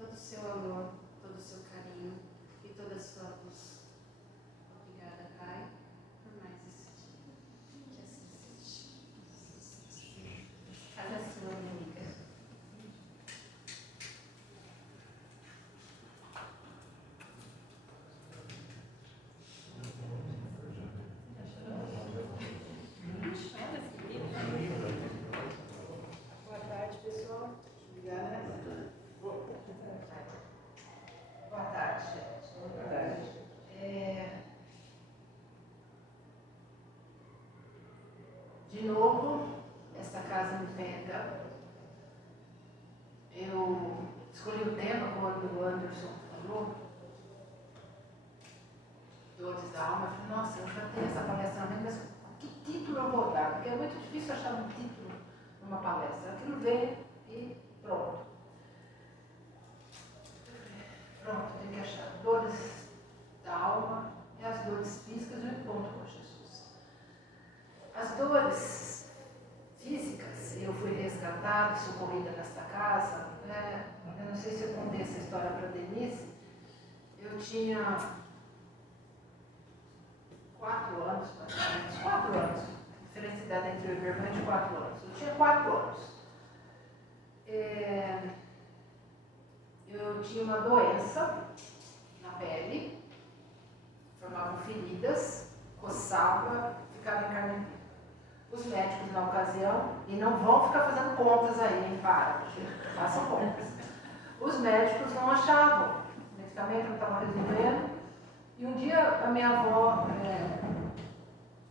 todo o seu amor, todo o seu carinho e toda a sua luz. Obrigada, Pai, por mais esse dia. Que assim seja. Cada sua, minha amiga. Boa tarde, pessoal. Obrigada. Boa tarde, gente. Boa tarde. De novo, essa casa me pega. Eu escolhi o tema quando o Anderson falou, Dores da Alma. Eu falei, nossa, eu já tenho essa palestra mesmo, mas que título eu vou dar? Porque é muito difícil achar um título numa palestra. Aquilo vem e pronto. Pronto, tem que achar. Dores da alma e as dores físicas e o encontro com Jesus. As dores físicas, eu fui resgatada, socorrida nesta casa, né? Eu não sei se eu contei essa história para a Denise. Eu tinha 4 anos, praticamente, 4 anos. Diferença de idade entre eu e minha irmã é de 4 anos. Eu tinha 4 anos. Eu tinha uma doença na pele, formavam feridas, coçava, ficava em carne viva. Os médicos na ocasião, e não vão ficar fazendo contas aí, hein? Para, façam contas. Os médicos não achavam, o medicamento não estava resolvendo, e um dia a minha avó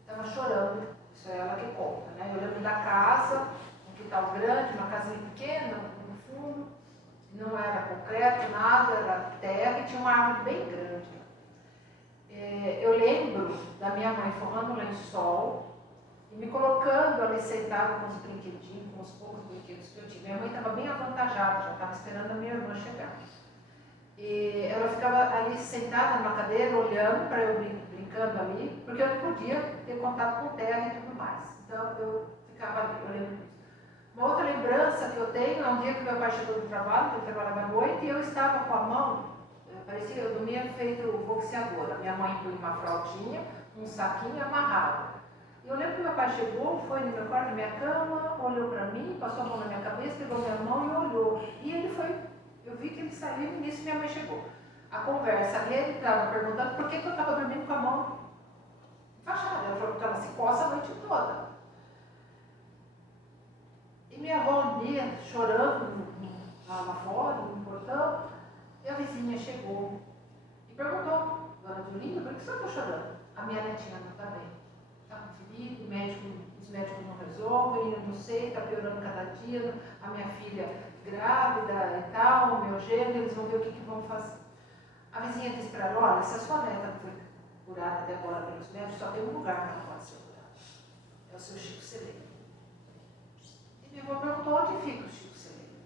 estava chorando, isso é ela que conta, né? Eu lembro da casa, um quintal grande, uma casinha pequena, no fundo, não era concreto, nada, era terra e tinha uma árvore bem grande. Eu lembro da minha mãe forrando um lençol e me colocando ali sentada com os brinquedinhos, com os poucos brinquedos que eu tinha. Minha mãe estava bem avantajada, já estava esperando a minha irmã chegar. E ela ficava ali sentada numa cadeira, olhando para eu brincando ali, porque eu não podia ter contato com terra e tudo mais. Então eu ficava ali, eu lembro disso. Uma outra lembrança que eu tenho é um dia que meu pai chegou do trabalho, ele trabalhava à noite, e eu estava com a mão, parecia, eu dormia feito boxeadora. Minha mãe punha uma fraldinha, um saquinho e amarrava. E eu lembro que meu pai chegou, foi no meu quarto, na minha cama, olhou para mim, passou a mão na minha cabeça, pegou minha mão e olhou. E ele foi, eu vi que ele saiu e nisso minha mãe chegou. A conversa ali, ele estava perguntando por que eu estava dormindo com a mão enfaixada. Ela falou que ela se coça a noite toda. E minha avó um dia, chorando lá fora, no portão, e a vizinha chegou e perguntou, dona Julinda, por que você está chorando? A minha netinha não está bem. Está com ferido, os médicos não resolvem, eu não sei, está piorando cada dia, a minha filha grávida e tal, o meu gênero, eles vão ver o que vão fazer. A vizinha disse para ela, olha, se a sua neta foi curada até agora pelos médicos, só tem um lugar que ela pode ser curada. É o seu Chico Celene. Minha avó perguntou onde fica o Chico Celene.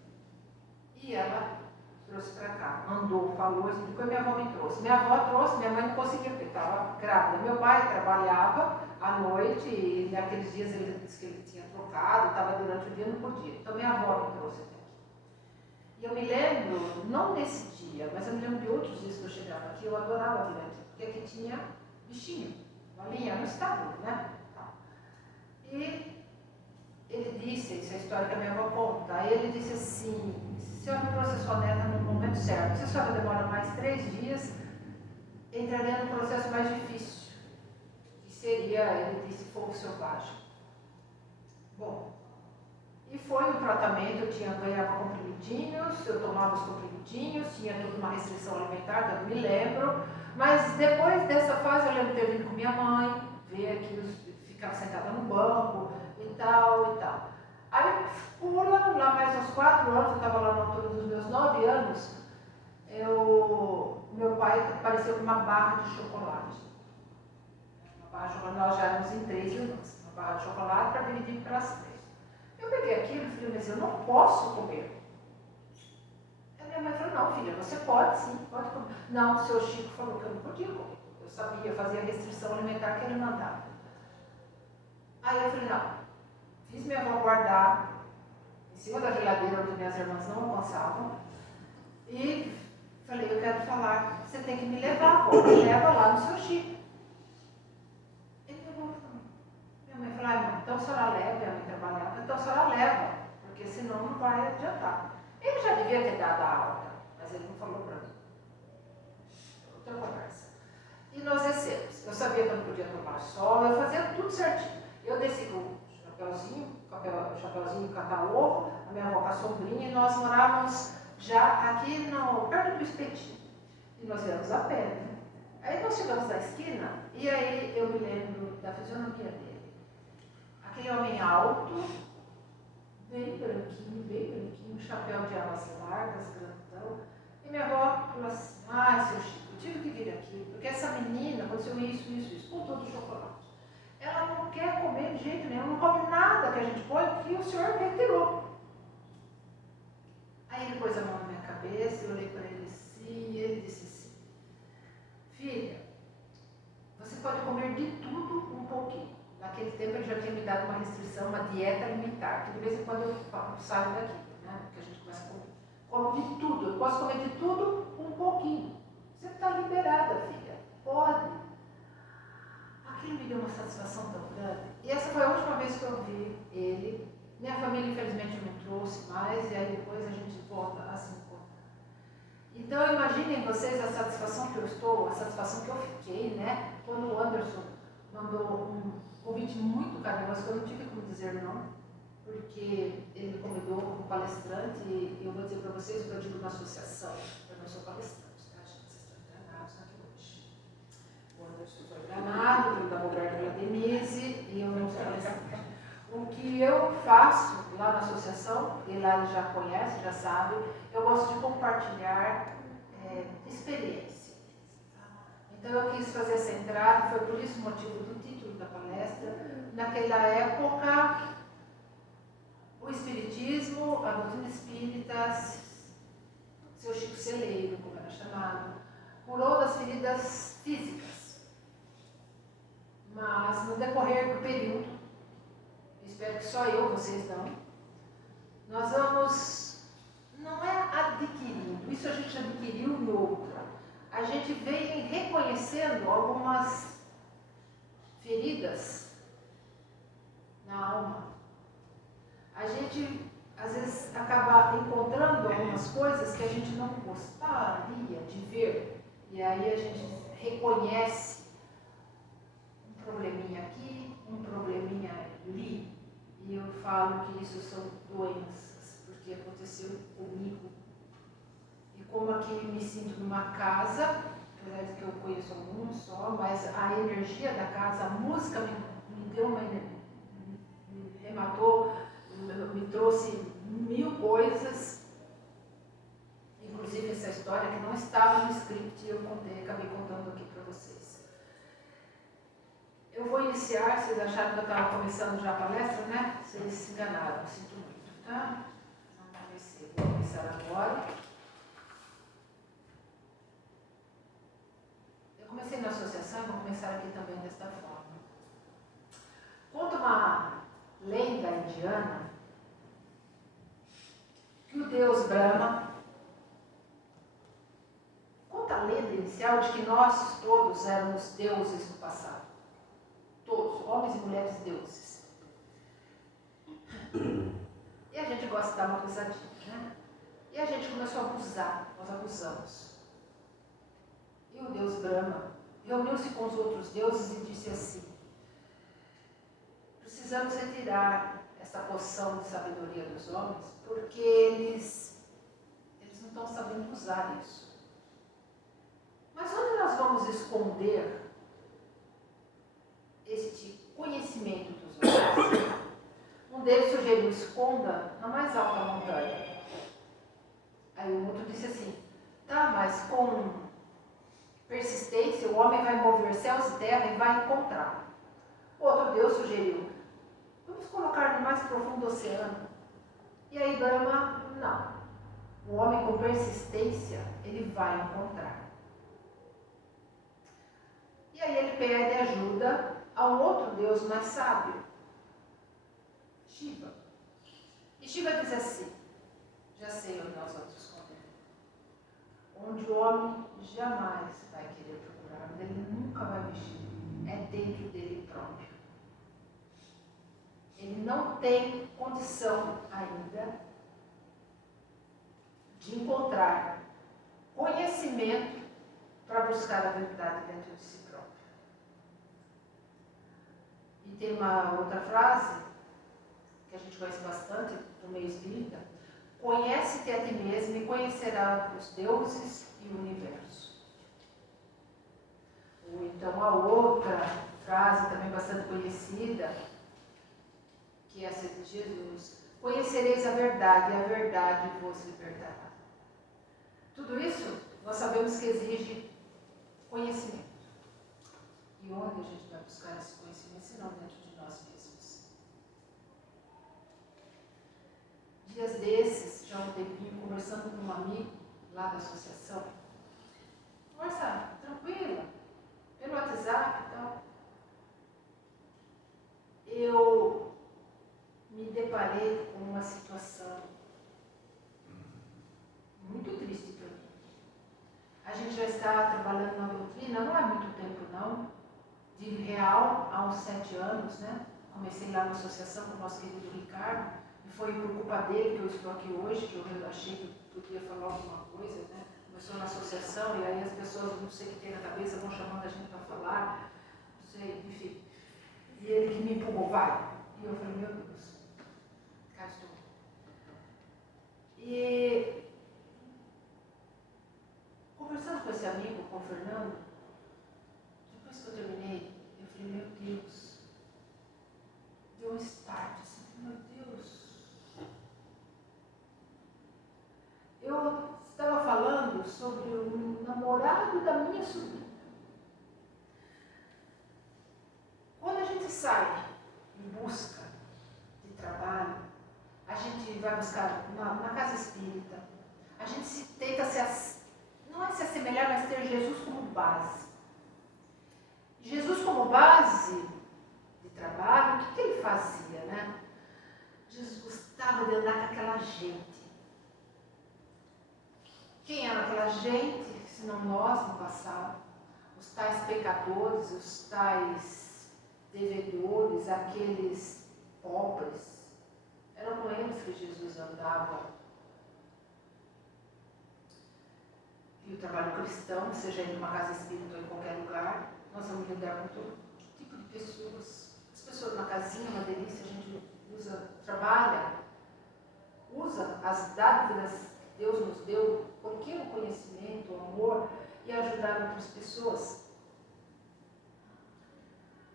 E ela trouxe para cá, mandou, falou, explicou, e minha avó me trouxe. Minha avó trouxe, minha mãe não conseguia, porque estava grávida. Meu pai trabalhava à noite, e naqueles dias ele disse que ele tinha trocado, estava durante o dia, não podia. Então minha avó me trouxe até aqui. E eu me lembro, não nesse dia, mas eu me lembro de outros dias que eu chegava aqui, eu adorava vir aqui, porque aqui tinha bichinho, galinha, no estábulo, né? E ele disse, essa é a história que a minha avó conta, aí ele disse assim, se a senhora trouxe a sua neta no momento certo, se a senhora demora mais 3 dias, entraria no processo mais difícil, que seria, ele disse, fogo selvagem. Bom, e foi um tratamento, eu ganhava comprimidinhos, eu tomava os comprimidinhos, tinha toda uma restrição alimentar, que eu não me lembro, mas depois dessa fase eu lembro de ter vindo com minha mãe, ver aqui, ficava sentada no banco, e tal, e tal. Aí, pula, lá mais uns 4 anos, eu estava lá na altura dos meus 9 anos, meu pai apareceu com uma barra de chocolate. Uma barra de chocolate, nós já éramos em 3 irmãs, uma barra de chocolate para dividir pelas 3. Eu peguei aquilo e falei, mas eu não posso comer. A minha mãe falou, não filha, você pode sim, pode comer. Não, o seu Chico falou que eu não podia comer. Eu sabia, eu fazia a restrição alimentar que ele mandava. Aí eu falei, não, fiz minha avó guardar em cima da geladeira onde minhas irmãs não alcançavam. E falei, eu quero falar, você tem que me levar, vó, me leva lá no seu Chico. Ele levou para mim. Minha mãe falou, não, então a senhora leva, minha mãe trabalhava, então a senhora leva, porque senão não vai adiantar. Ele já devia ter dado a alta, mas ele não falou para mim. Outra conversa. E nós descemos. Eu sabia que eu não podia tomar sol, eu fazia tudo certinho. Eu desci com o chapeuzinho, catar ovo, a minha avó com a sombrinha, e nós morávamos já aqui perto do espetinho. E nós viemos a pé, né? Aí nós chegamos na esquina, e aí eu me lembro da fisionomia dele. Aquele homem alto, bem branquinho, chapéu de alas largas, grandão. E minha avó falou assim, seu Chico, eu tive que vir aqui, porque essa menina aconteceu isso, com todo o chocolate. Ela não quer comer de jeito nenhum, não come nada que a gente põe, que o senhor retirou. Aí ele pôs a mão na minha cabeça, eu olhei para ele assim, e ele disse assim, filha, você pode comer de tudo um pouquinho. Naquele tempo ele já tinha me dado uma restrição, uma dieta alimentar, que de vez em quando eu saio daqui, né? Porque a gente começa a comer. Come de tudo, eu posso comer de tudo um pouquinho. Você está liberada, filha, pode. Aquilo me deu uma satisfação tão grande. E essa foi a última vez que eu vi ele. Minha família, infelizmente, não trouxe mais, e aí depois a gente volta a se encontrar. Então, imaginem vocês a satisfação que eu estou, a satisfação que eu fiquei, né? Quando o Anderson mandou um convite muito carinhoso, que eu não tive como dizer não, porque ele me convidou como palestrante, e eu vou dizer para vocês o que eu digo na associação. Eu não sou palestrante, tá, gente? Vocês estão enganados aqui hoje. O Anderson foi enganado pelo advogado da Denise, e eu não sou palestrante. O que eu faço lá na associação, e lá ele já conhece, já sabe, eu gosto de compartilhar experiência. Então eu quis fazer essa entrada, foi por isso o motivo do título da palestra. Naquela época, o Espiritismo, a doutrina espírita, seu Chico Celeiro, como era chamado, curou das feridas físicas. Mas no decorrer do período, espero que só eu, vocês não, nós vamos, não é adquirindo, isso a gente adquiriu no outro, a gente vem reconhecendo algumas feridas na alma. A gente, às vezes, acaba encontrando algumas coisas que a gente não gostaria de ver, e aí a gente reconhece um probleminha aqui, um probleminha ali. E eu falo que isso são doenças, porque aconteceu comigo. E como aqui me sinto numa casa, apesar de que eu conheço alguns só, mas a energia da casa, a música me deu uma energia, me rematou, me trouxe mil coisas, inclusive essa história que não estava no script, eu acabei contando aqui para vocês. Eu vou iniciar, vocês acharam que eu estava começando já a palestra, né? Vocês se enganaram, sinto muito, tá? Vou começar agora. Eu comecei na associação e vou começar aqui também desta forma. Conta uma lenda indiana que o deus Brahma, conta a lenda inicial de que nós todos éramos deuses no passado. Todos, homens e mulheres deuses. E a gente gosta de dar uma abusadinha, né? E a gente começou a abusar, nós abusamos. E o deus Brahma reuniu-se com os outros deuses e disse assim: precisamos retirar essa poção de sabedoria dos homens, porque eles não estão sabendo usar isso. Mas onde nós vamos esconder este conhecimento dos homens? Um deles sugeriu: esconda na mais alta montanha. Aí o outro disse assim: tá, mas com persistência o homem vai mover céus e terra e vai encontrar. Outro Deus sugeriu: vamos colocar no mais profundo oceano. E aí Brahma: não. O homem com persistência, ele vai encontrar. E aí ele pede ajuda a um outro Deus mais sábio, Shiva. E Shiva diz assim: já sei onde nós vamos esconder. onde o homem jamais vai querer procurar, onde ele nunca vai mexer, é dentro dele próprio. Ele não tem condição ainda de encontrar conhecimento para buscar a verdade dentro de si próprio. E tem uma outra frase que a gente conhece bastante do meio espírita: conhece-te a ti mesmo e conhecerá os deuses e o universo. Ou então a outra frase também bastante conhecida, que é essa de Jesus: conhecereis a verdade e a verdade vos libertará. Tudo isso nós sabemos que exige conhecimento. E onde a gente vai buscar esse conhecimento, senão dentro de nós mesmos? Dias desses, já há um tempinho, conversando com um amigo lá da associação, conversa tranquila, pelo WhatsApp e tal, eu me deparei com uma situação muito triste para mim. A gente já está trabalhando na doutrina, não há muito tempo não, de real, há uns 7 anos, né? Comecei lá na associação com o nosso querido Ricardo, e foi por culpa dele que eu estou aqui hoje, que eu achei que podia falar alguma coisa, né? Começou na associação, e aí as pessoas, não sei o que tem na cabeça, vão chamando a gente para falar, não sei, enfim. E ele que me empurrou, vai. E eu falei, meu Deus, cá estou. E conversando com esse amigo, com o Fernando, depois que eu terminei, eu falei, meu Deus, deu um start, assim, meu Deus. Eu estava falando sobre o namorado da minha sobrinha. Quando a gente sai em busca de trabalho, a gente vai buscar na casa espírita, a gente tenta não é se assemelhar, mas ter Jesus como base. Jesus como base de trabalho, o que ele fazia, né? Jesus gostava de andar com aquela gente. Quem era aquela gente, senão nós no passado? Os tais pecadores, os tais devedores, aqueles pobres. Eram com eles que Jesus andava. E o trabalho cristão, seja em uma casa espírita ou em qualquer lugar, nós vamos lidar com todo tipo de pessoas. As pessoas na casinha, uma delícia, a gente trabalha, usa as dádivas que Deus nos deu, porque o conhecimento, o amor, e ajudar outras pessoas.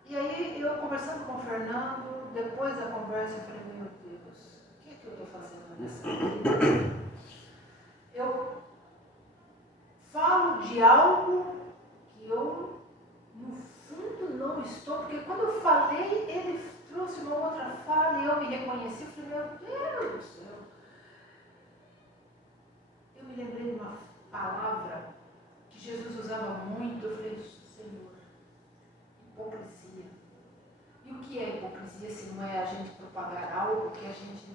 E aí, eu conversando com o Fernando, depois da conversa, eu falei, meu Deus, o que é que eu estou fazendo nessa vida? Eu falo de algo que eu, no fundo, não estou, porque quando eu falei, ele trouxe uma outra fala e eu me reconheci, eu falei, meu Deus do céu. Eu me lembrei de uma palavra que Jesus usava muito, eu falei, Senhor, hipocrisia. E o que é hipocrisia se não é a gente propagar algo que a gente,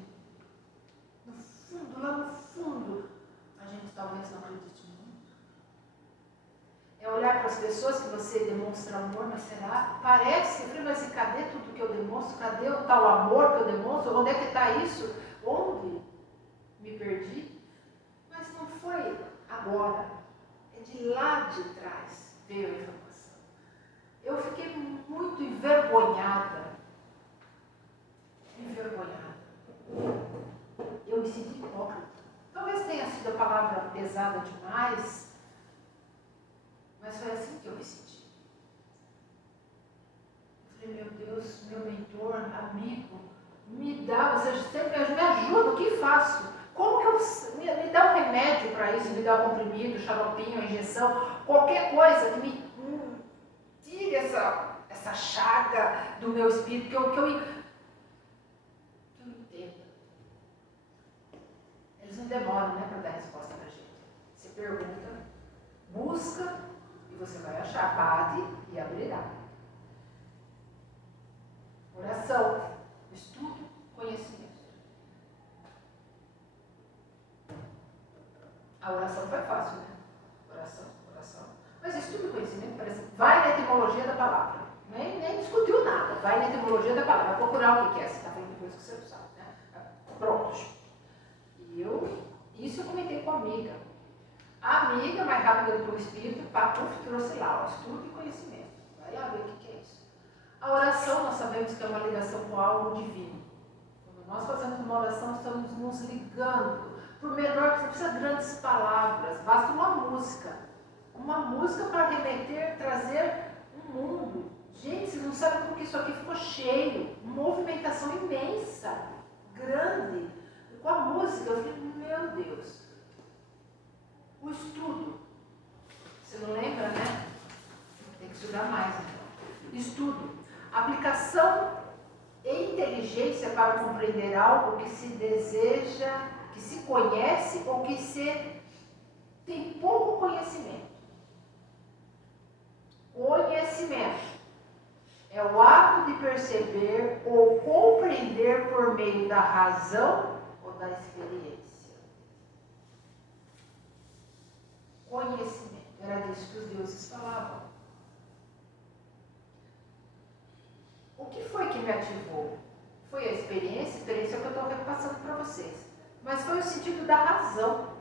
no fundo, lá no fundo, a gente talvez não acredite muito? É olhar para as pessoas que você demonstra amor, mas será? Parece, eu falei, mas e cadê tudo que eu demonstro? Cadê o tal amor que eu demonstro? Onde é que está isso? Onde? Me perdi? Mas não foi agora. É de lá de trás veio a informação. Eu fiquei muito envergonhada. Envergonhada. Eu me senti hipócrita. Talvez tenha sido a palavra pesada demais, mas foi assim que eu me senti. Eu falei, meu Deus, meu mentor, amigo, me dá, você sempre me ajuda, o que faço? Como que eu, me dá um remédio para isso, me dá um comprimido, xaropinho, injeção, qualquer coisa que me tire essa chaga do meu espírito, que eu entenda. Eles não demoram, né, para dar resposta para a gente. Você pergunta, busca e você vai achar, bate e abrirá. Oração, estudo, conhecimento. A oração foi fácil, né? estudo do conhecimento, parece, vai na etimologia da palavra. Nem discutiu nada, vai na etimologia da palavra, vai procurar o que é, você está falando coisa que você não sabe, né? Pronto. Isso eu comentei com a amiga. A amiga, mais rápida do que o espírito, trouxe lá, o estudo e conhecimento. Vai lá ver o que é isso. A oração, nós sabemos que é uma ligação com algo divino. Quando nós fazemos uma oração, estamos nos ligando. Por menor que não precisa grandes palavras, basta uma música. Uma música para remeter, trazer um mundo. Gente, vocês não sabem porque isso aqui ficou cheio. Movimentação imensa, grande. E com a música, eu falei, meu Deus. O estudo. Você não lembra, né? Tem que estudar mais, então. Estudo. Aplicação e inteligência para compreender algo que se deseja, que se conhece ou que se tem pouco conhecimento. Conhecimento é o ato de perceber ou compreender por meio da razão ou da experiência. Conhecimento. Era disso que os deuses falavam. O que foi que me ativou? Foi a experiência é o que eu estou repassando para vocês. Mas foi o sentido da razão,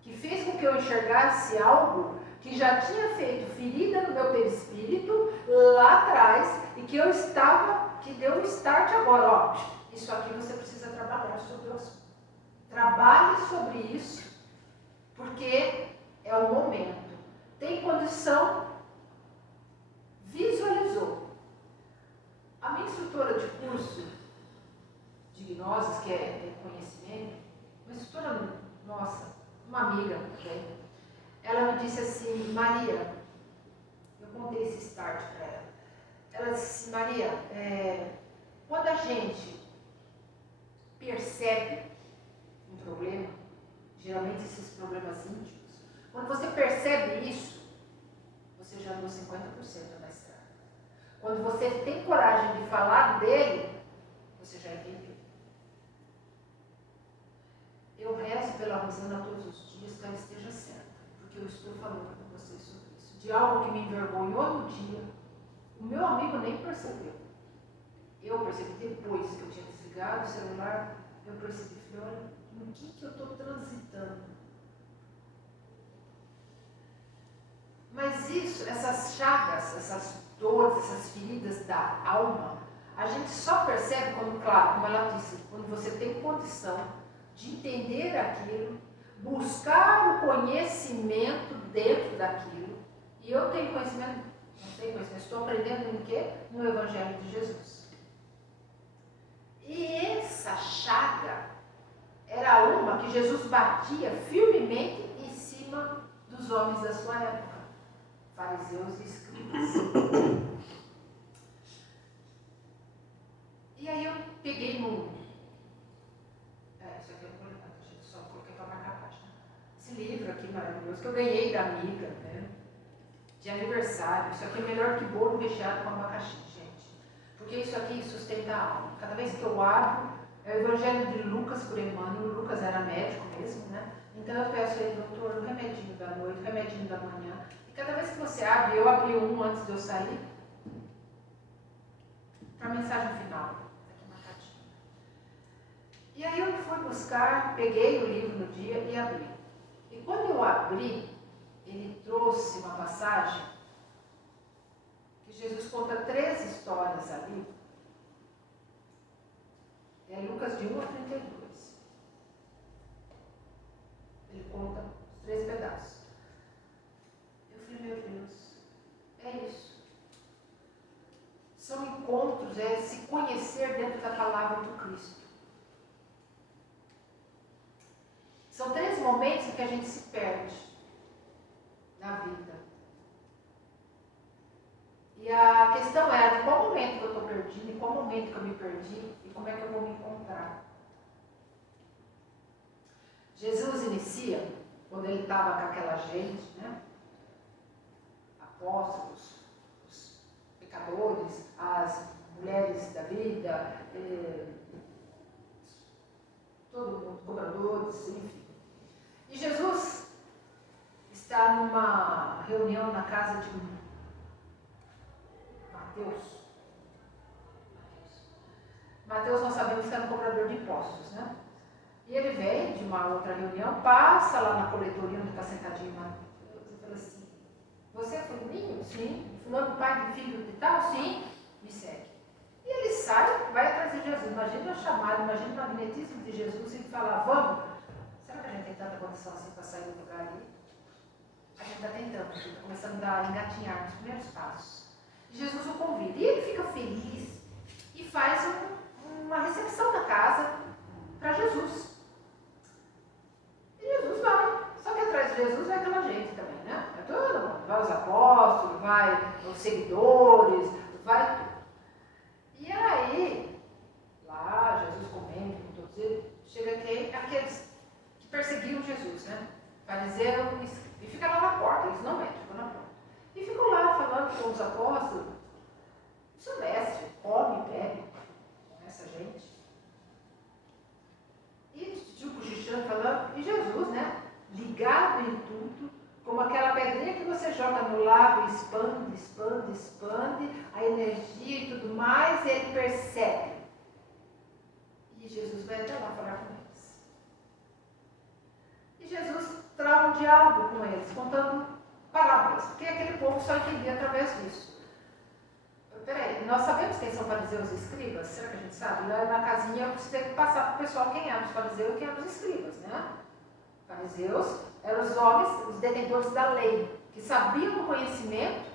que fez com que eu enxergasse algo que já tinha feito ferida no meu perispírito lá atrás e que eu estava, que deu um start agora. Ó, isso aqui você precisa trabalhar sobre o assunto. Trabalhe sobre isso, porque é o momento. Tem condição, visualizou. A minha instrutora de curso de gnoses, que é conhecimento, uma instrutora nossa, uma amiga, né? Ela me disse assim, Maria, eu contei esse start para ela. Ela disse, Maria, quando a gente percebe um problema, geralmente esses problemas íntimos, quando você percebe isso, você já andou 50% da estrada. Quando você tem coragem de falar dele, você já entendeu. Eu rezo pela Rosana todos os dias que ela esteja certa, porque eu estou falando com vocês sobre isso. De algo que me envergonhou no dia, o meu amigo nem percebeu. Eu percebi depois que eu tinha desligado o celular, eu percebi, falei, olha, no que eu estou transitando? Mas isso, essas chagas, essas dores, essas feridas da alma, a gente só percebe quando, claro, como ela disse, quando você tem condição de entender aquilo, buscar o conhecimento dentro daquilo. E eu tenho conhecimento, não tenho conhecimento, estou aprendendo em quê? No Evangelho de Jesus. E essa chaga era uma que Jesus batia firmemente em cima dos homens da sua época, fariseus e escribas. E aí eu peguei no... isso aqui eu não vou levar, gente, só coloquei para marcar a página. Esse livro aqui maravilhoso que eu ganhei da amiga, né? De aniversário. Isso aqui é melhor que bolo recheado com abacaxi, gente. Porque isso aqui sustenta a alma. Cada vez que eu abro, é o Evangelho de Lucas por Emmanuel. O Lucas era médico mesmo, né? Então eu peço a ele, doutor, o remedinho da noite, o remedinho da manhã. E cada vez que você abre, eu abri um antes de eu sair, para a mensagem final. Aqui marcadinho. E aí eu fui buscar, peguei o livro no dia e abri. E quando eu abri, ele trouxe uma passagem que Jesus conta 3 histórias ali. É Lucas de 1 a 32. Ele conta os 3 pedaços. Eu falei, meu Deus, é isso. São encontros, é se conhecer dentro da palavra do Cristo. São 3 momentos em que a gente se perde na vida. E a questão é de qual momento que eu estou perdido, em qual momento que eu me perdi e como é que eu vou me encontrar. Jesus inicia, quando ele estava com aquela gente, né? Apóstolos, os pecadores, as mulheres da vida, todo mundo, cobradores, enfim. E Jesus está numa reunião na casa de Mateus. Mateus nós sabemos que era um cobrador de impostos, né? E ele vem de uma outra reunião, passa lá na coletoria onde está sentadinho Mateus e fala assim: você é fulaninho? Sim. Fulano, pai de filho de tal? Sim. Me segue. E ele sai, vai atrás de Jesus. Imagina o chamado, imagina o magnetismo de Jesus e falar: vamos. Será que a gente tem tanta condição assim para sair do lugar ali? A gente está tentando, está começando a engatinhar nos primeiros passos. E Jesus o convida. E ele fica feliz e faz uma recepção na casa para Jesus. E Jesus vai. Só que atrás de Jesus vai aquela gente também, né? É todo mundo. Vai os apóstolos, vai os seguidores, vai tudo. E aí, lá Jesus comendo com todos eles, chega aqueles que perseguiam Jesus, né? Fariseu e fica lá na porta, eles não entram, ficam na porta. E ficam lá falando com os apóstolos: seu mestre, come, bebe com essa gente. E tipo cochichando, falando, e Jesus, né? Ligado em tudo, como aquela pedrinha que você joga no lago e expande, expande, expande, a energia e tudo mais, e ele percebe. E Jesus vai até lá falar com eles. E Jesus trava um diálogo com eles, contando parábolas, porque aquele povo só entendia através disso. Peraí, nós sabemos quem são fariseus e escribas? Será que a gente sabe? Lá na casinha eu preciso passar para o pessoal quem eram os fariseus e quem eram os escribas, né? Fariseus eram os homens, os detentores da lei, que sabiam do conhecimento,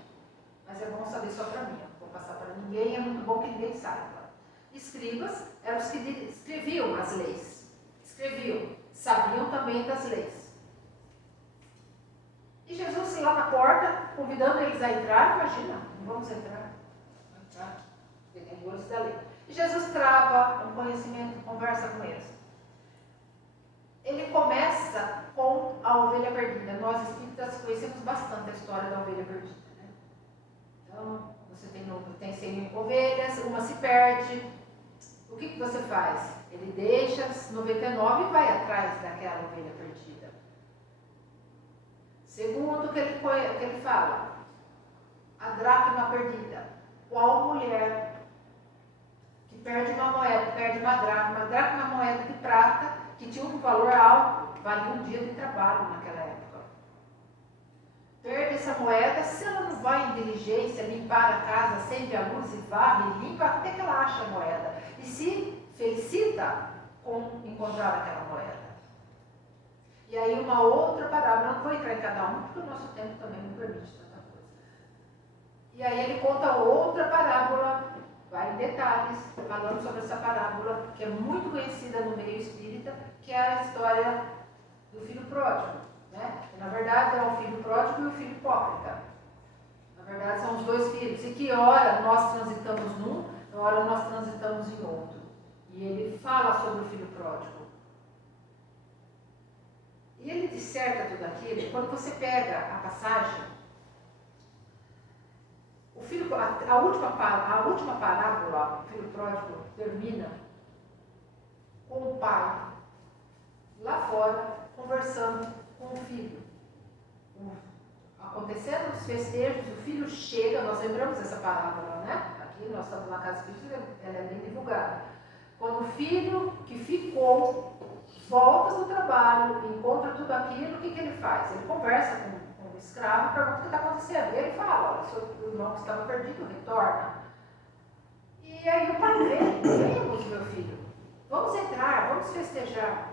mas é bom saber só para mim, não vou passar para ninguém, é muito bom que ninguém saiba. Escribas eram os que escreviam as leis, escreviam, sabiam também das leis. E Jesus lá na porta, convidando eles a entrar, imagina, não vamos entrar, detentores da lei. E Jesus trava um conhecimento, conversa com eles. Ele começa com a ovelha perdida. Nós espíritas conhecemos bastante a história da ovelha perdida, né? Então, você tem 100 ovelhas, uma se perde. O que você faz? Ele deixa as 99 e vai atrás daquela ovelha perdida. Segundo o que ele fala, a dracma perdida. Qual mulher que perde uma moeda, perde uma dracma? A dracma é uma moeda de prata que tinha um valor alto, valia um dia de trabalho naquela época. Perde essa moeda, se ela não vai em diligência, limpar a casa, acende a luz e varre, limpa até que ela acha a moeda. E se felicita com encontrar aquela moeda. E aí uma outra parábola, não vou entrar em cada um, porque o nosso tempo também não permite tanta coisa. E aí ele conta outra parábola, vai em detalhes, falando sobre essa parábola, que é muito conhecida no meio espírita, que é a história do filho pródigo, né? Que, na verdade é o filho pródigo e o filho hipócrita. Na verdade são os dois filhos, e que hora nós transitamos num, hora nós transitamos em outro. E ele fala sobre o filho pródigo. E ele disserta tudo aquilo. Quando você pega a passagem, a última parábola, o filho pródigo, termina com o pai lá fora conversando com o filho. Acontecendo os festejos, o filho chega, nós lembramos dessa parábola, né? Aqui nós estamos na casa espírita, ela é bem divulgada. Quando o filho que ficou volta do trabalho, encontra tudo aquilo, o que ele faz? Ele conversa com o escravo e pergunta o que está acontecendo. E ele fala: olha, seu irmão que estava perdido retorna. E aí o pai vem: vemos, meu filho, vamos entrar, vamos festejar.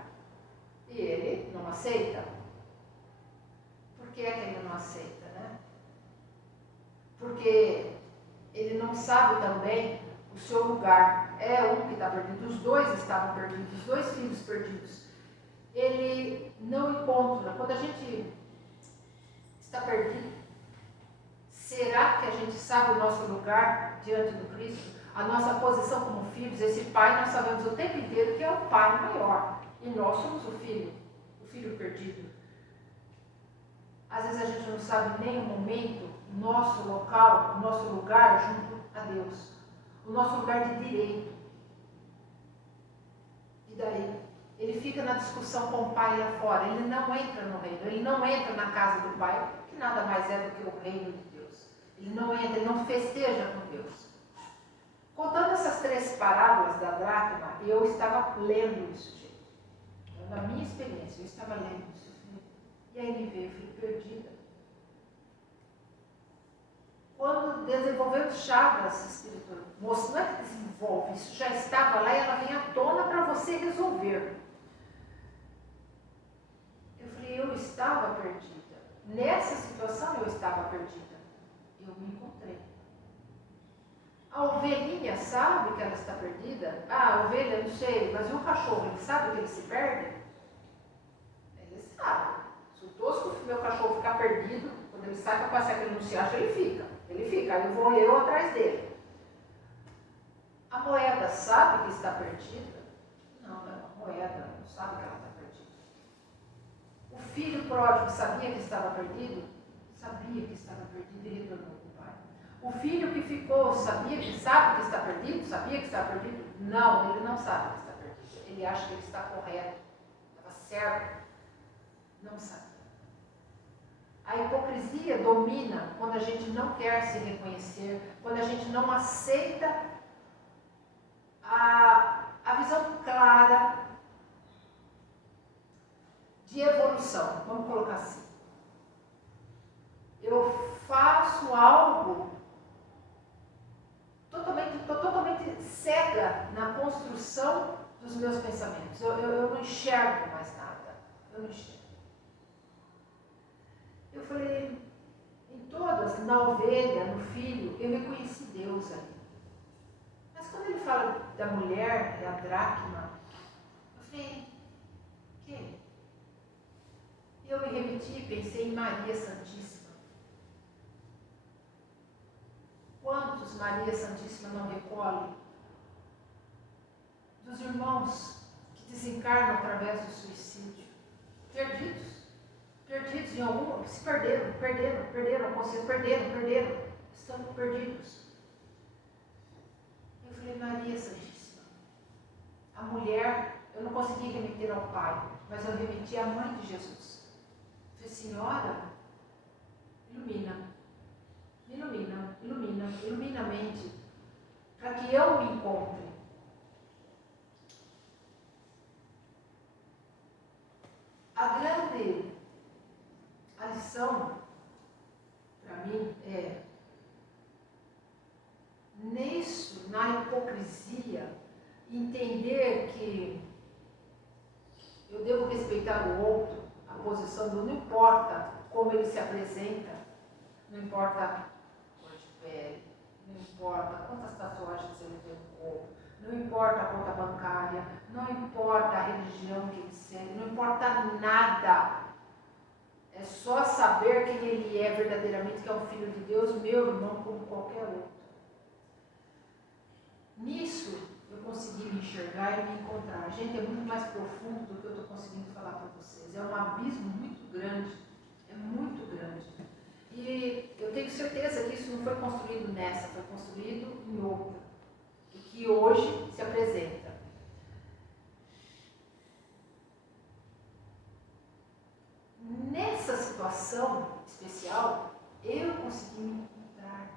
E ele não aceita. Por que é que ele não aceita, né? Porque ele não sabe também o seu lugar. É um que está perdido, os dois estavam perdidos, os dois filhos perdidos. Ele não encontra. Quando a gente está perdido, será que a gente sabe o nosso lugar diante do Cristo? A nossa posição como filhos? Esse pai nós sabemos o tempo inteiro que é o pai maior. E nós somos o filho perdido. Às vezes a gente não sabe nem o momento, nosso local, nosso lugar junto a Deus. O nosso lugar de direito. E daí? Ele fica na discussão com o pai lá fora. Ele não entra no reino. Ele não entra na casa do pai. que nada mais é do que o reino de Deus. Ele não entra, ele não festeja com Deus. Contando essas 3 parábolas da dracma, eu estava lendo isso, gente. Na minha experiência, eu estava lendo isso. E aí me veio, eu fui perdida. Quando desenvolveu chagas espirituais, moço, não é que desenvolve, isso já estava lá e ela vem à tona para você resolver. Eu falei, eu estava perdida. Nessa situação eu estava perdida. Eu me encontrei. A ovelhinha sabe que ela está perdida? Ah, a ovelha, não sei, mas e o cachorro, ele sabe que ele se perde? Ele sabe. Se o tosco meu cachorro ficar perdido, quando ele sai para passear que ele não se acha, ele fica. Ele fica, aí eu vou eu atrás dele. A moeda sabe que está perdida? Não, a moeda não sabe que ela está perdida. O filho pródigo sabia que estava perdido? Sabia que estava perdido e retornou com o pai. O filho que ficou sabe que está perdido? Sabia que estava perdido? Não, ele não sabe que está perdido. Ele acha que ele está correto, estava certo. Não sabe. A hipocrisia domina quando a gente não quer se reconhecer, quando a gente não aceita a visão clara de evolução. Vamos colocar assim. Eu faço algo totalmente cega na construção dos meus pensamentos. Eu não enxergo mais nada. Eu não enxergo. Eu falei, em todas, na ovelha, no filho, eu reconheci Deus ali. Mas quando ele fala da mulher, da dracma, eu falei, quem? E eu me remeti e pensei em Maria Santíssima. Quantos Maria Santíssima não recolhe? Dos irmãos que desencarnam através do suicídio. Perdidos em algum, se perderam a consciência, perderam, estão perdidos. Eu falei, Maria Santíssima, a mulher, eu não consegui remeter ao pai, mas eu remeti à mãe de Jesus. Eu falei, Senhora, ilumina a mente, para que eu me encontre. A lição, para mim, é nisso, na hipocrisia, entender que eu devo respeitar o outro, a posição do não importa como ele se apresenta, não importa a cor de pele, não importa quantas tatuagens ele tem no corpo, não importa a conta bancária, não importa a religião que ele segue, não importa nada. É só saber quem ele é verdadeiramente, que é um filho de Deus, meu irmão, como qualquer outro. Nisso, eu consegui me enxergar e me encontrar. Gente, é muito mais profundo do que eu estou conseguindo falar para vocês. É um abismo muito grande. É muito grande. E eu tenho certeza que isso não foi construído nessa, foi construído em outra. E que hoje se apresenta. Nessa situação especial, eu consegui me encontrar,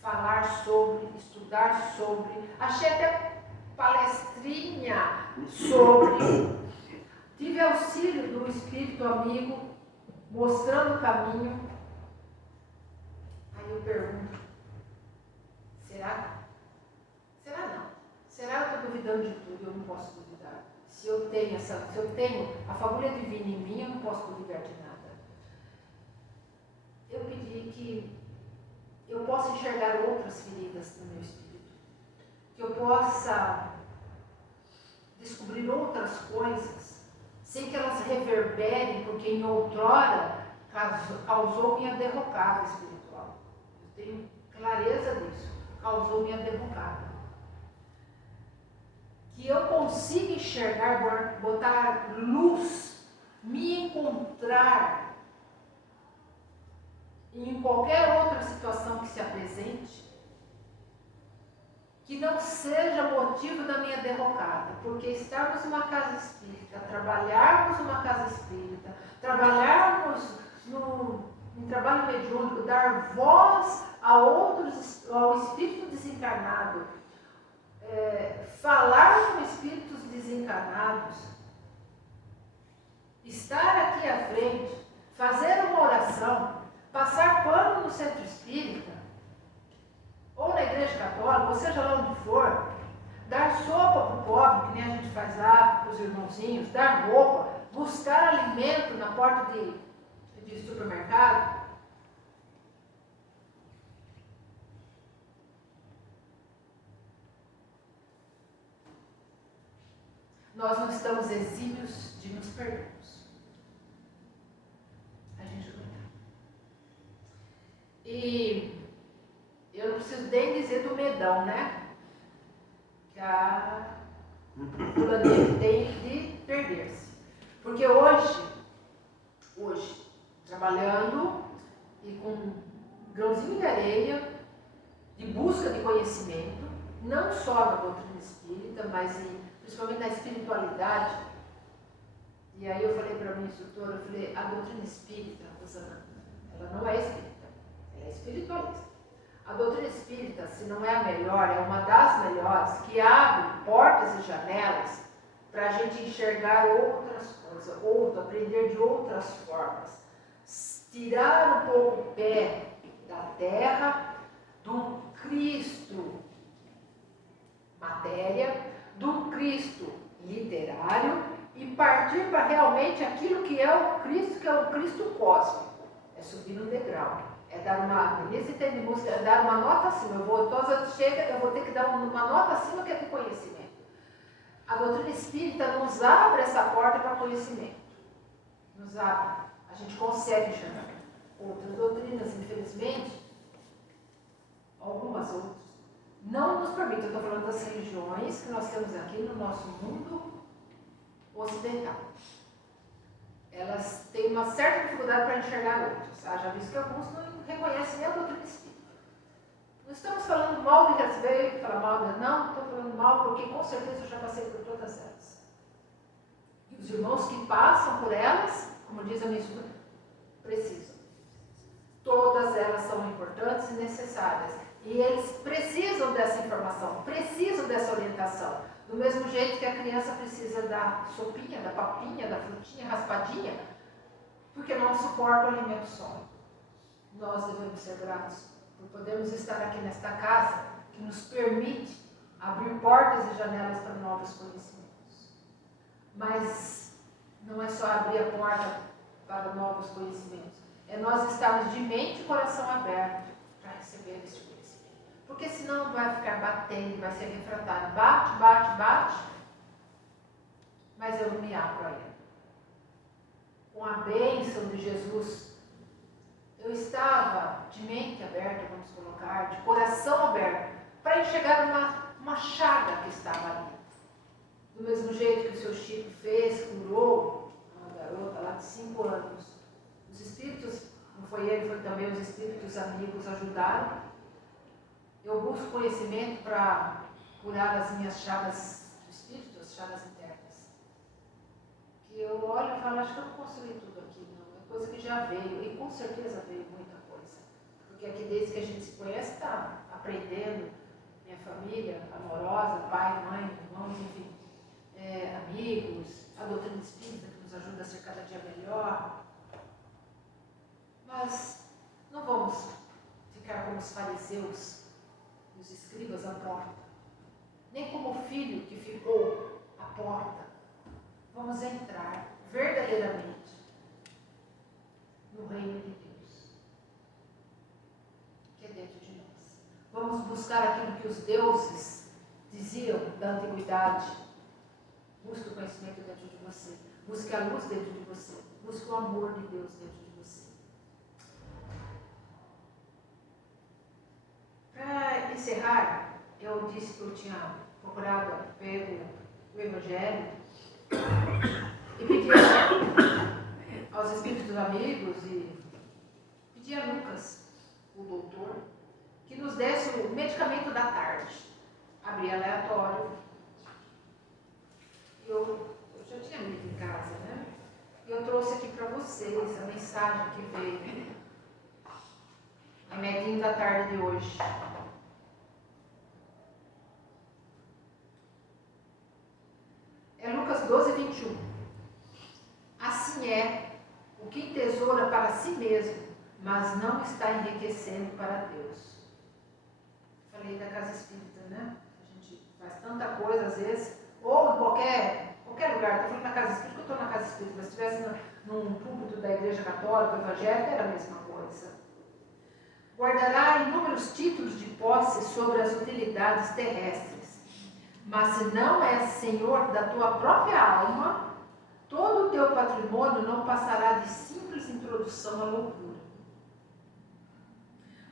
falar sobre, estudar sobre, achei até palestrinha sobre, tive auxílio do espírito amigo, mostrando o caminho. Aí eu pergunto, será? Será não? Será que eu estou duvidando de tudo? Eu não posso duvidar. Se eu tenho a fagulha divina em mim, eu não posso duvidar de nada. Eu pedi que eu possa enxergar outras feridas no meu espírito, que eu possa descobrir outras coisas, sem que elas reverberem, porque em outrora causou minha derrocada espiritual. Eu tenho clareza disso, causou minha derrocada. Que eu consiga enxergar, botar luz, me encontrar em qualquer outra situação que se apresente, que não seja motivo da minha derrocada, porque estarmos numa casa espírita, trabalharmos numa casa espírita, trabalharmos em trabalho mediúnico, dar voz ao espírito desencarnado, falar com espíritos desencarnados, estar aqui à frente, fazer uma oração, passar pano no centro espírita, ou na igreja católica, ou seja lá onde for, dar sopa para o pobre, que nem a gente faz lá para os irmãozinhos, dar roupa, buscar alimento na porta de supermercado. Nós não estamos exímios de nos perdermos. A gente não está. E eu não preciso nem dizer do medão, né? Que a fulaninha tem de perder-se. Porque hoje, trabalhando e com um grãozinho de areia, de busca de conhecimento, não só na doutrina espírita, mas principalmente na espiritualidade. E aí eu falei para a minha instrutora, eu falei, a doutrina espírita, Rosana, ela não é espírita, ela é espiritualista. A doutrina espírita, se não é a melhor, é uma das melhores, que abre portas e janelas para a gente enxergar outras coisas, aprender de outras formas. Tirar um pouco o pé da terra, do Cristo matéria, do Cristo literário e partir para realmente aquilo que é o Cristo cósmico. É subir um degrau. É dar uma, nesse tempo de música, é dar uma nota acima. Eu vou ter que dar uma nota acima que é de conhecimento. A doutrina espírita nos abre essa porta para conhecimento. Nos abre. A gente consegue enxergar. Outras doutrinas, infelizmente, algumas outras, não nos permitem. Eu estou falando das religiões que nós temos aqui no nosso mundo ocidental. Elas têm uma certa dificuldade para enxergar outras. Já visto que alguns não reconhecem nem a doutrina espírita. Não estamos falando mal de respeito, falar mal de... Não estou falando mal, porque com certeza eu já passei por todas elas. E os irmãos que passam por elas, como diz a minha esposa, precisam. Todas elas são importantes e necessárias. E eles precisam dessa informação, precisam dessa orientação. Do mesmo jeito que a criança precisa da sopinha, da papinha, da frutinha raspadinha, porque não suporta o alimento sólido. Nós devemos ser gratos por podermos estar aqui nesta casa, que nos permite abrir portas e janelas para novos conhecimentos. Mas não é só abrir a porta para novos conhecimentos, é nós estarmos de mente e coração aberto para receber este conhecimento. Porque senão vai ficar batendo, vai ser refratário. Bate, mas eu não me abro a ele. Com a bênção de Jesus, eu estava de mente aberta, vamos colocar, de coração aberto, para enxergar uma chaga que estava ali. Do mesmo jeito que o seu Chico fez, curou uma garota lá de 5 anos. Os espíritos, não foi ele, foi também os espíritos amigos ajudaram. Eu busco conhecimento para curar as minhas chagas do espírito, as chagas internas. Que eu olho e falo, acho que eu não construí tudo aqui, não. É coisa que já veio, e com certeza veio muita coisa. Porque aqui desde que a gente se conhece, está aprendendo, minha família amorosa, pai, mãe, irmãos, enfim, amigos, a doutrina espírita que nos ajuda a ser cada dia melhor. Mas não vamos ficar como os fariseus, os escribas à porta, nem como o filho que ficou à porta. Vamos entrar verdadeiramente no reino de Deus, que é dentro de nós. Vamos buscar aquilo que os deuses diziam da antiguidade. Busque o conhecimento dentro de você, busque a luz dentro de você, busque o amor de Deus dentro de você. Para encerrar, eu disse que eu tinha procurado, pego o Evangelho e pedi aos Espíritos amigos e pedi a Lucas, o doutor, que nos desse o medicamento da tarde. Abri aleatório. Eu já tinha lido em casa, né? E eu trouxe aqui para vocês a mensagem que veio Remedinho da tarde de hoje. É Lucas 12, 21. Assim é o que entesoura para si mesmo, mas não está enriquecendo para Deus. Falei da casa espírita, né? A gente faz tanta coisa às vezes, ou em qualquer lugar. Estou falando da casa espírita, porque eu estou na casa espírita, mas se estivesse num púlpito da igreja católica, evangélica, era a mesma coisa. Guardará inúmeros títulos de posse sobre as utilidades terrestres, mas se não és senhor da tua própria alma, todo o teu patrimônio não passará de simples introdução à loucura.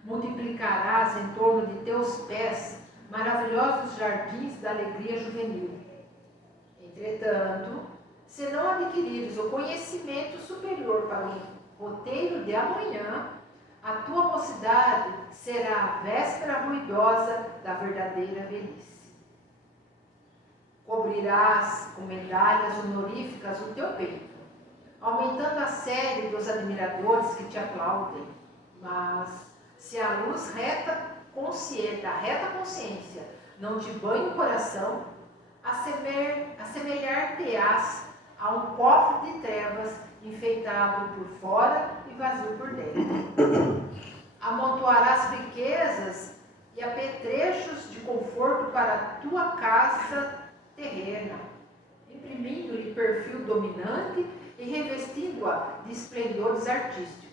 Multiplicarás em torno de teus pés maravilhosos jardins da alegria juvenil. Entretanto, se não adquirires o conhecimento superior para o roteiro de amanhã, a tua mocidade será a véspera ruidosa da verdadeira velhice. Cobrirás com medalhas honoríficas o teu peito, aumentando a série dos admiradores que te aplaudem. Mas, se a luz da reta consciência não te banha o coração, assemelhar-te-ás a um cofre de trevas enfeitado por fora e vazio por dentro. Amontoarás riquezas e apetrechos de conforto para a tua casa terrena, imprimindo-lhe perfil dominante e revestindo-a de esplendores artísticos.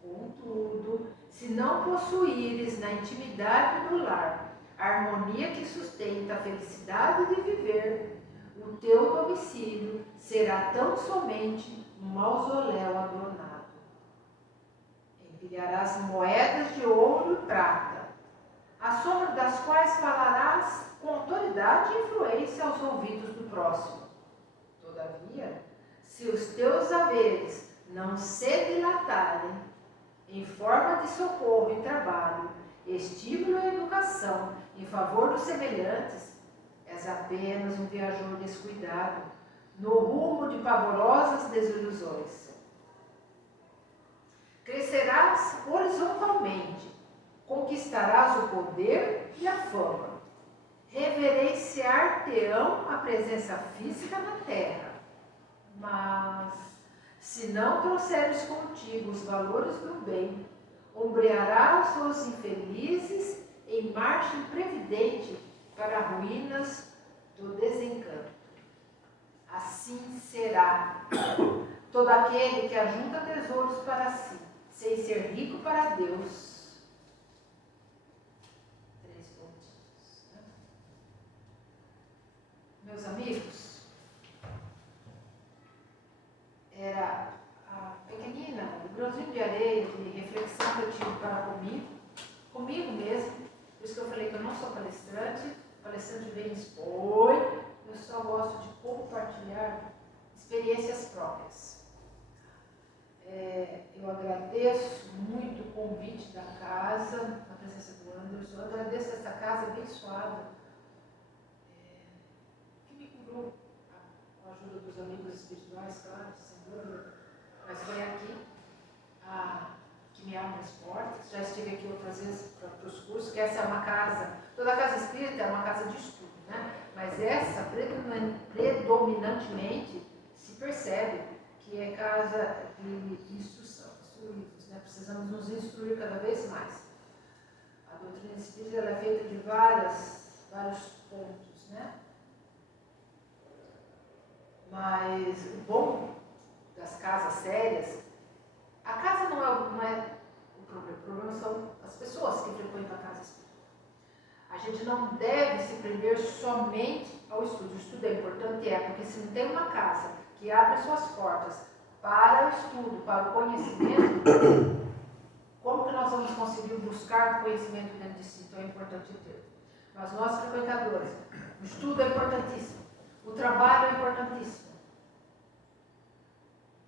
Contudo, se não possuíres na intimidade do lar a harmonia que sustenta a felicidade de viver, o teu domicílio será tão somente um mausoléu adornado. Empilharás moedas de ouro e prata, à sombra das quais falarás com autoridade e influência aos ouvidos do próximo. Todavia, se os teus haveres não se dilatarem em forma de socorro e trabalho, estímulo e educação em favor dos semelhantes, és apenas um viajor descuidado no rumo de pavorosas desilusões. Crescerás horizontalmente, conquistarás o poder e a fama, reverenciar-te-ão a presença física na terra, mas se não trouxeres contigo os valores do bem, ombrearás os infelizes em marcha imprevidente para ruínas do desencanto. Assim será todo aquele que ajunta tesouros para si, sem ser rico para Deus. 3 pontinhos, né? Meus amigos, era a pequenina, o grãozinho de areia de reflexão que eu tive para comigo mesmo. Por isso que eu falei que eu não sou palestrante vem expõe, eu só gosto de compartilhar experiências próprias. Eu agradeço muito o convite da casa, a presença do Anderson, eu agradeço essa casa abençoada, que me curou, com a ajuda dos amigos espirituais, claro, sem dúvida, mas foi aqui que me abre as portas. Já estive aqui outras vezes para os cursos, que essa é uma casa, toda casa espírita é uma casa de estudo, né? Mas essa, predominantemente, se percebe que é casa de instrução, instruídos, né? Precisamos nos instruir cada vez mais. A doutrina espírita ela é feita de vários pontos, né? Mas o bom das casas sérias, a casa não é o problema são as pessoas que frequentam a casa espírita. A gente não deve se prender somente ao estudo. O estudo é importante, porque se não tem uma casa que abre suas portas para o estudo, para o conhecimento, como que nós vamos conseguir buscar conhecimento dentro de si? Então é importante ter. Mas nós frequentadores, o estudo é importantíssimo, o trabalho é importantíssimo,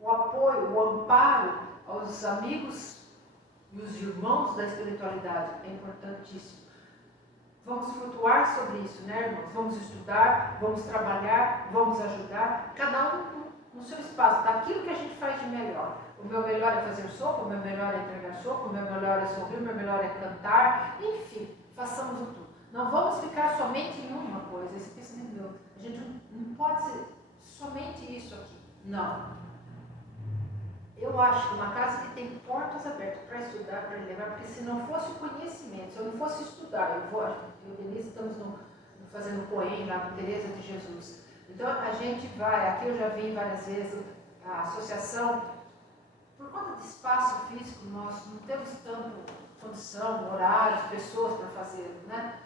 o apoio, o amparo aos amigos e os irmãos da espiritualidade é importantíssimo. Vamos flutuar sobre isso, né, irmãos? Vamos estudar, vamos trabalhar, vamos ajudar, cada um no seu espaço, daquilo que a gente faz de melhor. O meu melhor é fazer sopa, o meu melhor é entregar sopa, o meu melhor é sorrir, o meu melhor é cantar, enfim, façamos o tudo. Não vamos ficar somente em uma coisa, esse pensamento meu. A gente não pode ser somente isso aqui. Não. Eu acho que uma casa que tem portas abertas para estudar, para levar, porque se não fosse o conhecimento, se eu não fosse estudar, eu e Denise estamos fazendo poema lá com Teresa de Jesus. Então a gente vai, aqui eu já vi várias vezes, a associação, por conta de espaço físico, nós não temos tanto condição, horários, pessoas para fazer, né,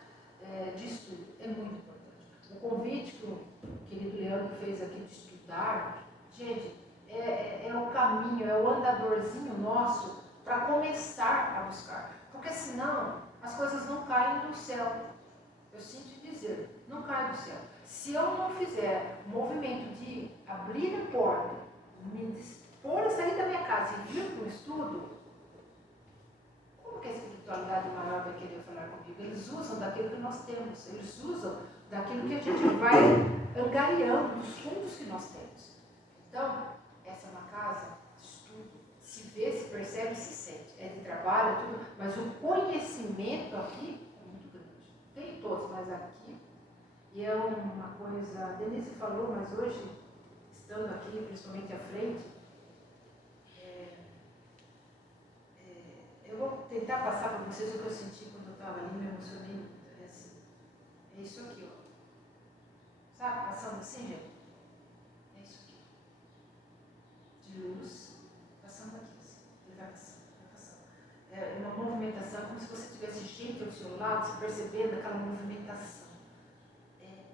de estudo. É muito importante. O convite que o querido Leandro fez aqui de estudar, gente, é o caminho, é o andadorzinho nosso para começar a buscar. Porque senão as coisas não caem do céu. Eu sinto dizer, não cai do céu. Se eu não fizer o movimento de abrir a porta, me dispor a sair da minha casa e vir para o estudo, como que a espiritualidade maior vai querer falar comigo? Eles usam daquilo que nós temos, eles usam daquilo que a gente vai angariando, dos fundos que nós temos. Então, essa é uma casa de estudo, se vê, se percebe, se sente. É de trabalho, é tudo, mas o conhecimento aqui é muito grande. Tem todos, mas aqui, e é uma coisa, a Denise falou, mas hoje, estando aqui, principalmente à frente, eu vou tentar passar para vocês o que eu senti quando eu estava ali, me emocionei. É isso aqui, ó. Sabe, passando assim, gente? É isso aqui. De luz, passando aqui, assim. Ele vai passando, vai passando. É uma movimentação, como se você tivesse gente ao seu lado, se percebendo aquela movimentação. É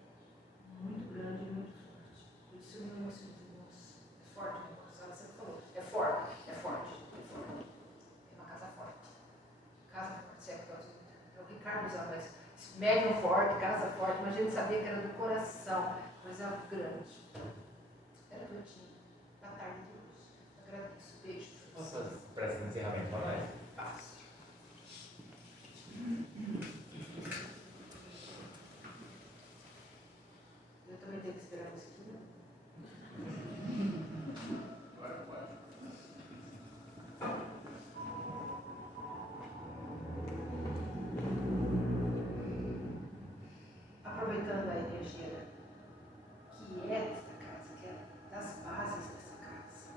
muito grande, muito forte. Por isso eu me emocionei. Nossa, é forte o negócio. Ela sempre falou. É forte, é forte, é forte. É uma casa forte. Casa forte, certo? É o Ricardo usava isso. Médium forte, casa forte, mas a gente sabia que era do coração, mas era grande. Era o que eu tinha. Da tarde de hoje. Agradeço. Beijo. Posso fazer prece de encerramento para nós? Fácil. Eu também tenho que esperar você aqui, né? Aproveitando a energia que é desta casa, que é das bases dessa casa,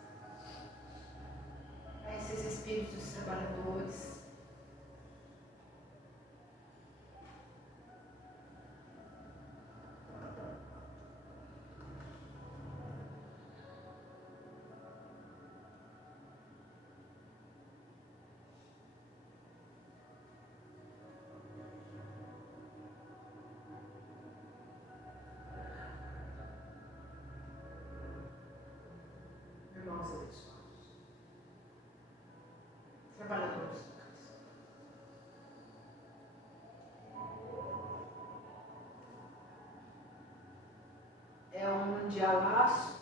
a esses espíritos trabalhadores, irmãos abençoados, trabalhadores da casa. É um dialastro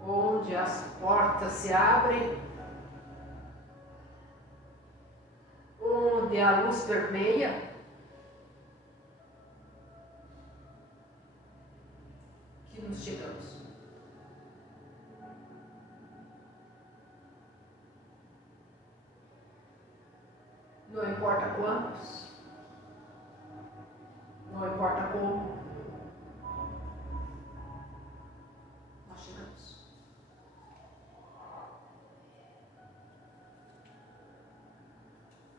onde as portas se abrem, onde a luz permeia, que nos chegamos. Não importa quantos, não importa como, nós chegamos.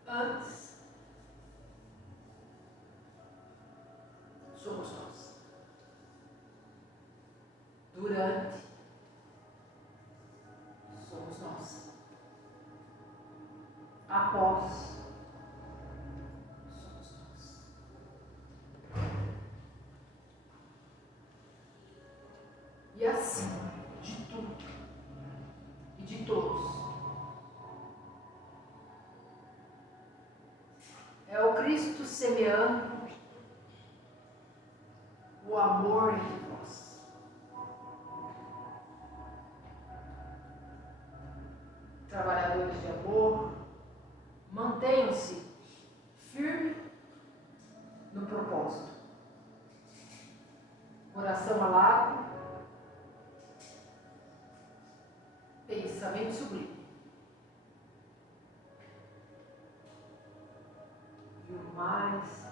Antes, somos nós. Durante, somos nós. Após, somos nós. E acima de tudo e de todos, é o Cristo semeando o amor entre nós. Trabalhadores de amor, mantenham-se firmes no propósito. Oração alado. Pensamento sublime. E o mais